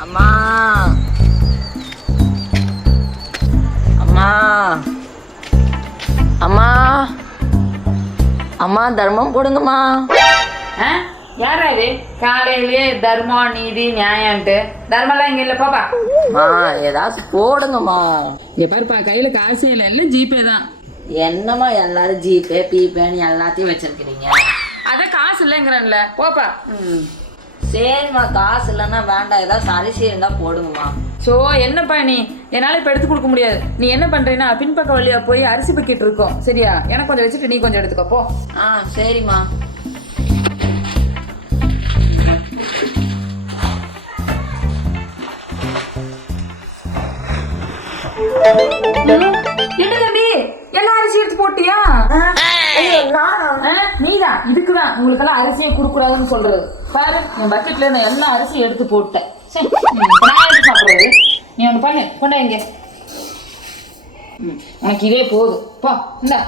அம்மா. அம்மா. அம்மா. அம்மா தர்மம் போடுங்கம்மா? யாரா இது? காலையிலேயே தர்மம் நீதி நியாயம்ட்டு தர்மம்லாம் இங்க இல்ல பாப்பா. அம்மா ஏதாச்சும் போடுங்கம்மா. இங்க பாருப்பா கையில காசு இல்லை ஜிபே தான். என்னம்மா எல்லாரும் ஜிபே பிபேன்னு எல்லாத்தையும் வச்சிருக்கிறீங்க? அதான் காசு இல்லைங்கிறேன்ல போப்பா. ம். சரிம்மா காசு இல்லைன்னா வேண்டாம். ஏதாச்சும் அரிசி இருந்தா போடுங்கம்மா. ஸோ என்னப்பா நீ? என்னால் இப்போ எடுத்து கொடுக்க முடியாது. நீ என்ன பண்ணுறீன்னா பின்பக்க வழியா போய் அரிசி பக்கெட் இருக்கும். சரியா? எனக்கு கொஞ்சம் வச்சுட்டு நீ கொஞ்சம் எடுத்துக்கோ போ. ஆ சரிம்மா. என்ன நீதான். இதுக்குதான். உங்களுக்கெல்லாம் அரிசியை கொடுக்கூடாதுன்னு சொல்றது. பாரு என் பக்கெட்ல இருந்த எல்லா அரிசியும் எடுத்து போட்டேன். சரி, சாப்பிடுறது? நீ ஒன்று பண்ணு. கொண்டா இங்க. உனக்கு இதே போதும். போ இந்தா.